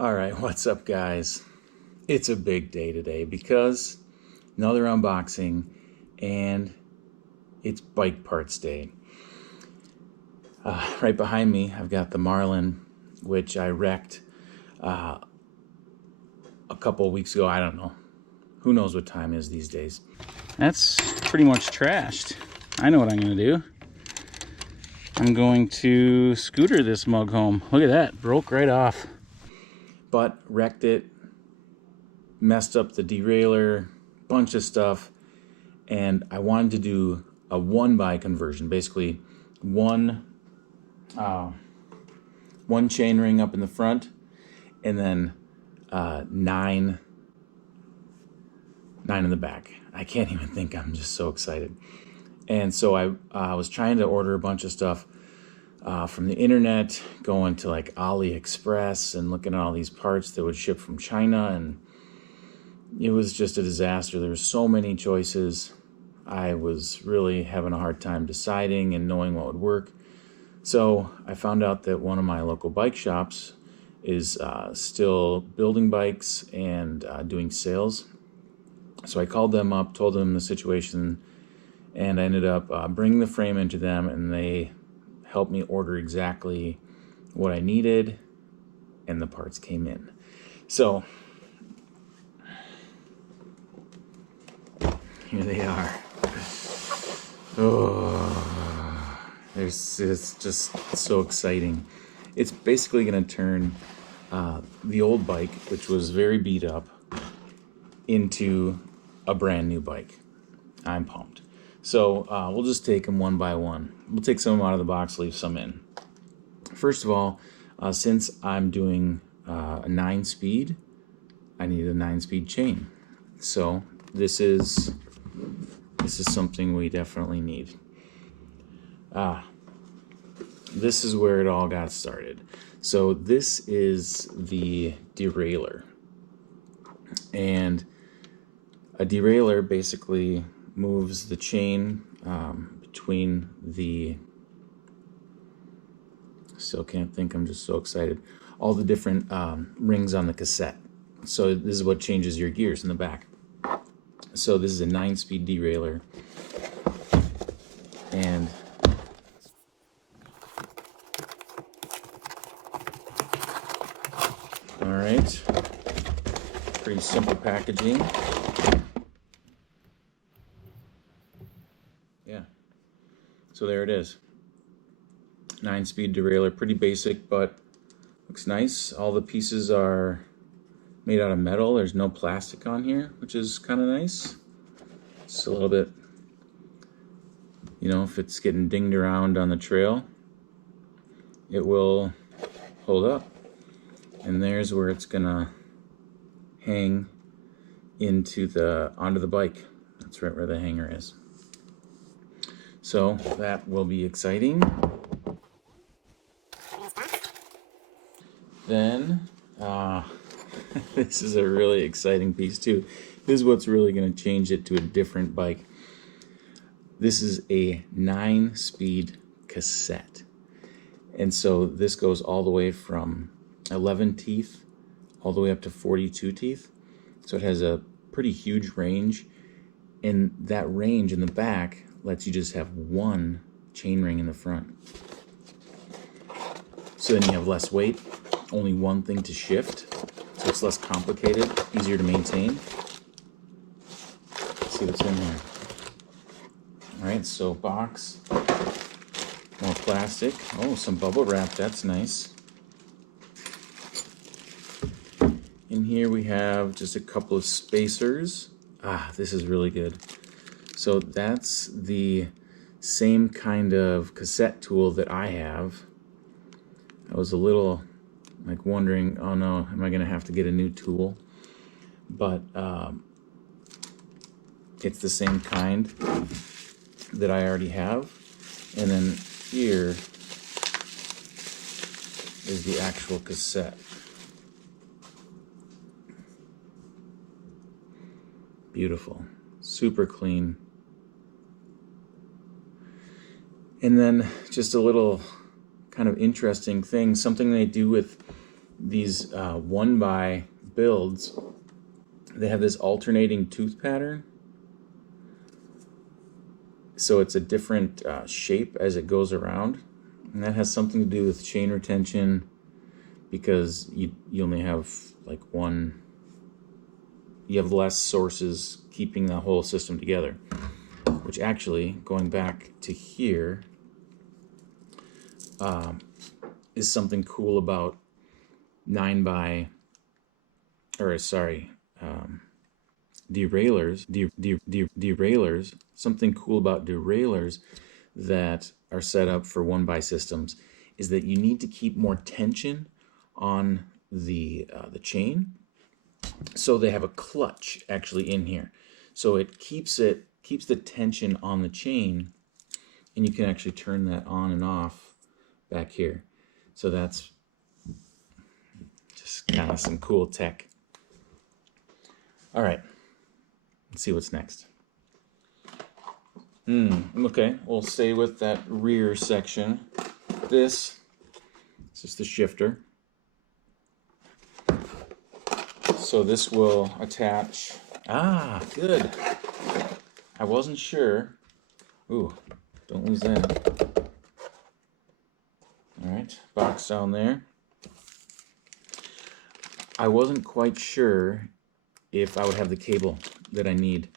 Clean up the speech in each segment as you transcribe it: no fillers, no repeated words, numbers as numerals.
All right, what's up, guys? It's a big day today because another unboxing, and it's bike parts day. Right behind me, I've got the Marlin, which I wrecked a couple of weeks ago. I don't know. Who knows what time is these days? That's pretty much trashed. I know what I'm going to do. I'm going to scooter this mug home. Look at that, broke right off. But wrecked it, messed up the derailleur, bunch of stuff, and I wanted to do a 1-by conversion, basically one chain ring up in the front, and then nine in the back. I can't even think. I'm just so excited. And so I was trying to order a bunch of stuff from the internet, going to like AliExpress and looking at all these parts that would ship from China, and it was just a disaster. There were so many choices. I was really having a hard time deciding and knowing what would work. So I found out that one of my local bike shops is still building bikes and doing sales. So I called them up, told them the situation, and I ended up bringing the frame into them, and they helped me order exactly what I needed, and the parts came in. So here they are. Oh, it's just so exciting. It's basically going to turn the old bike, which was very beat up, into a brand new bike. I'm pumped. So we'll just take them one by one. We'll take some out of the box, leave some in. First of all, since I'm doing a 9-speed, I need a 9-speed chain. So this is something we definitely need. This is where it all got started. So this is the derailleur. And a derailleur basically moves the chain between the, still can't think, I'm just so excited, all the different rings on the cassette. So this is what changes your gears in the back. So this is a 9-speed derailleur, and all right, pretty simple packaging. Yeah, so there it is. 9-speed derailleur, pretty basic, but looks nice. All the pieces are made out of metal. There's no plastic on here, which is kind of nice. It's a little bit, you know, if it's getting dinged around on the trail, it will hold up. And there's where it's gonna hang onto the bike. That's right where the hanger is. So that will be exciting. Then this is a really exciting piece too. This is what's really going to change it to a different bike. This is a 9-speed cassette. And so this goes all the way from 11 teeth all the way up to 42 teeth. So it has a pretty huge range. And that range in the back lets you just have one chain ring in the front. So then you have less weight, only one thing to shift. So it's less complicated, easier to maintain. Let's see what's in here. All right, so box, more plastic. Oh, some bubble wrap, that's nice. In here we have just a couple of spacers. This is really good. So that's the same kind of cassette tool that I have. I was a little like wondering, oh no, am I gonna have to get a new tool? But it's the same kind that I already have. And then here is the actual cassette. Beautiful, super clean. And then just a little kind of interesting thing, something they do with these 1x builds, they have this alternating tooth pattern. So it's a different shape as it goes around. And that has something to do with chain retention, because you only have like one, you have less sources keeping the whole system together. Which actually, going back to here, is something cool about derailleurs. Something cool about derailleurs that are set up for 1x systems is that you need to keep more tension on the chain. So they have a clutch actually in here. So it keeps the tension on the chain, and you can actually turn that on and off back here. So that's just kind of some cool tech. All right, let's see what's next. Okay, we'll stay with that rear section. This is just the shifter. So this will attach. Ah, good. I wasn't sure. Ooh, don't lose that. All right, box down there. I wasn't quite sure if I would have the cable that I need,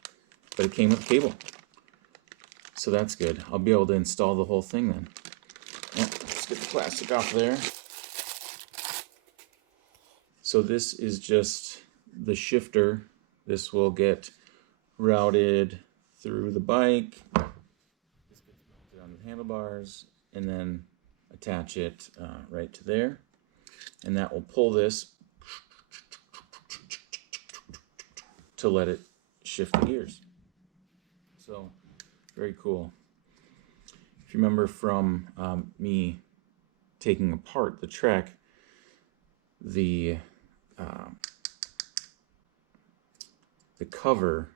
but it came with cable. So that's good. I'll be able to install the whole thing then. Oh, let's get the plastic off there. So this is just the shifter. This will get routed through the bike. This gets mounted on the handlebars, and then attach it right to there. And that will pull this to let it shift the gears. So very cool. If you remember from me taking apart the Trek, the cover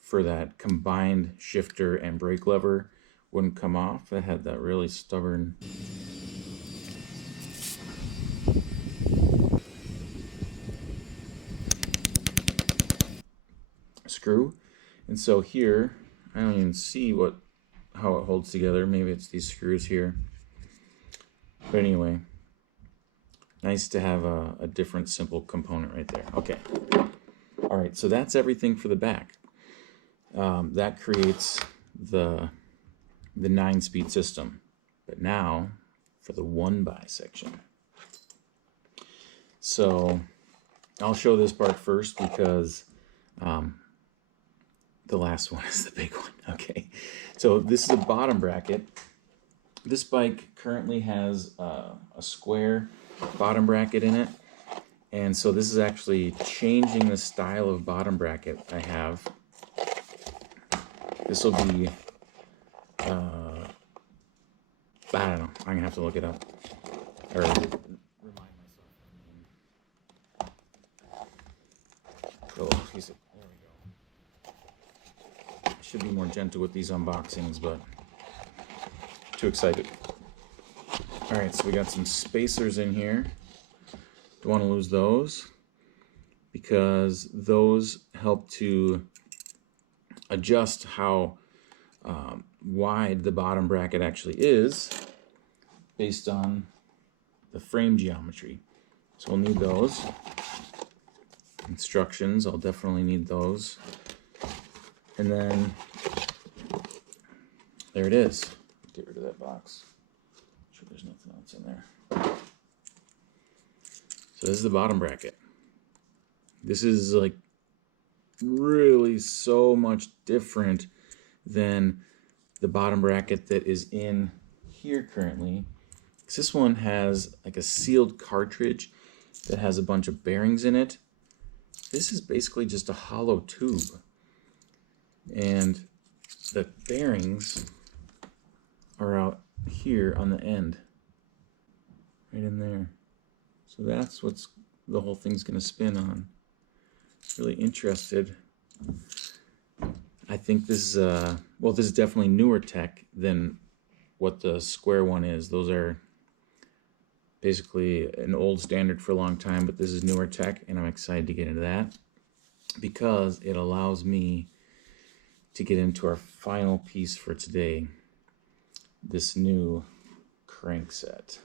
for that combined shifter and brake lever wouldn't come off. It had that really stubborn screw. And so here, I don't even see how it holds together. Maybe it's these screws here. But anyway, nice to have a different simple component right there. Okay. All right, so that's everything for the back. That creates the 9-speed system. But now for the 1x section. So I'll show this part first because the last one is the big one. Okay, so this is a bottom bracket. This bike currently has a square bottom bracket in it. And so this is actually changing the style of bottom bracket I have. This will be, I don't know, I'm gonna have to look it up. Or remind myself. Oh, there we go. I should be more gentle with these unboxings, but too excited. All right, so we got some spacers in here. Don't want to lose those because those help to adjust how wide the bottom bracket actually is based on the frame geometry. So we'll need those. Instructions, I'll definitely need those. And then there it is. Get rid of that box. Make sure there's nothing else in there. So this is the bottom bracket. This is like really so much different than the bottom bracket that is in here currently. This one has like a sealed cartridge that has a bunch of bearings in it. This is basically just a hollow tube. And the bearings are out here on the end. Right in there. So that's what's the whole thing's going to spin on. Really interested. I think this is well, this is definitely newer tech than what the square one is. Those are basically an old standard for a long time, but this is newer tech, and I'm excited to get into that because it allows me to get into our final piece for today, this new crank set.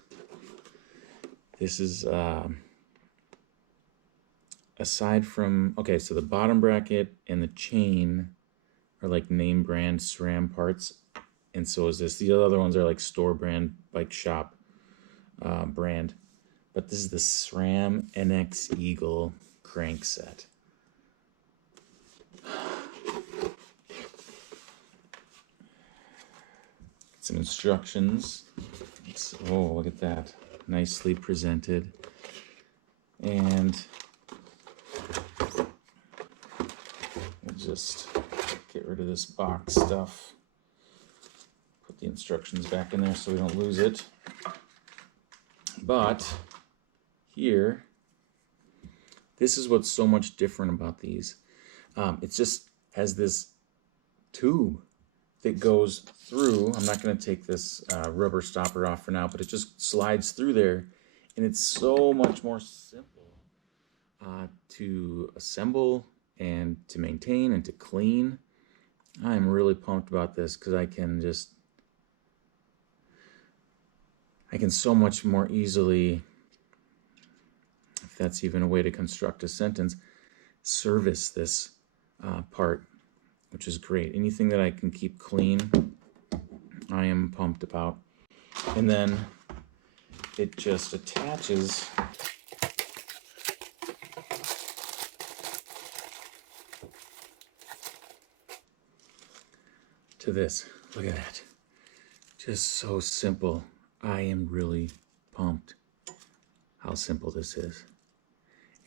This is aside from, okay, so the bottom bracket and the chain are like name brand SRAM parts, and so is this. The other ones are like store brand, bike shop brand, but this is the SRAM NX Eagle crank set. Some instructions. Oh, look at that, nicely presented. And we'll just get rid of this box stuff. Put the instructions back in there so we don't lose it. But here, this is what's so much different about these. It just has this tube that goes through. I'm not going to take this rubber stopper off for now, but it just slides through there, and it's so much more simple to assemble and to maintain and to clean. I'm really pumped about this because I can so much more easily, if that's even a way to construct a sentence, service this part, which is great. Anything that I can keep clean, I am pumped about. And then it just attaches to this. Look at that. Just so simple. I am really pumped how simple this is.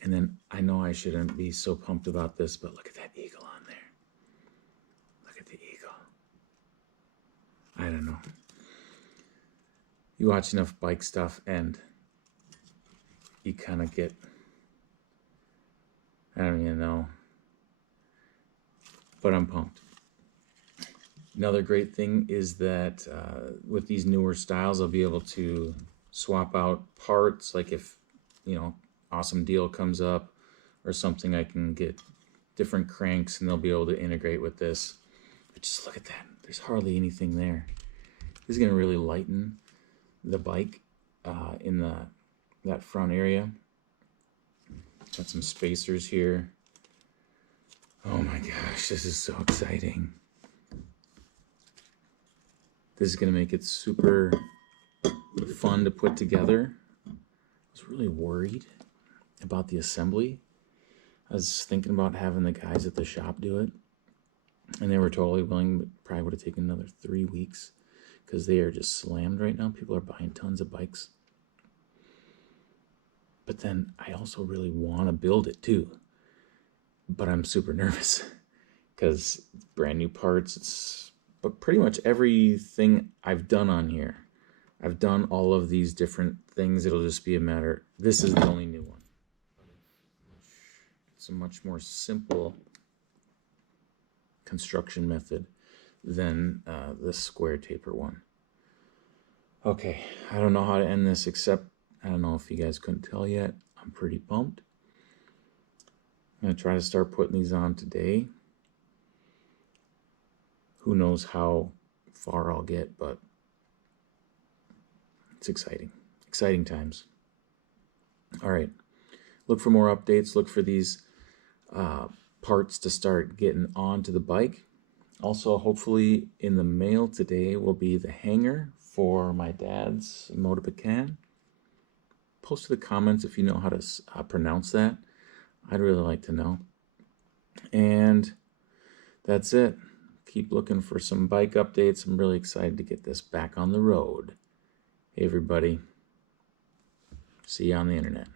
And then I know I shouldn't be so pumped about this, but look at that eagle on there. Look at the eagle. I don't know. You watch enough bike stuff and you kind of get, I don't even know, but I'm pumped. Another great thing is that with these newer styles, I'll be able to swap out parts. Like if, awesome deal comes up or something, I can get different cranks and they'll be able to integrate with this. But just look at that. There's hardly anything there. This is going to really lighten the bike in that front area. Got some spacers here. Oh my gosh, this is so exciting. This is going to make it super fun to put together. I was really worried about the assembly. I was thinking about having the guys at the shop do it, and they were totally willing, but probably would have taken another 3 weeks because they are just slammed right now. People are buying tons of bikes. But then I also really want to build it too. But I'm super nervous because brand new parts. But pretty much everything I've done on here, I've done all of these different things. It'll just be a matter, this is the only new one. It's a much more simple construction method than this square taper one. Okay, I don't know how to end this except, I don't know if you guys couldn't tell yet, I'm pretty pumped. I'm going to try to start putting these on today. Who knows how far I'll get, but it's exciting. Exciting times. All right. Look for more updates. Look for these parts to start getting onto the bike. Also, hopefully in the mail today will be the hanger for my dad's Moto Pecan. Post to the comments if you know how to pronounce that. I'd really like to know. And that's it. Keep looking for some bike updates. I'm really excited to get this back on the road. Hey, everybody. See you on the internet.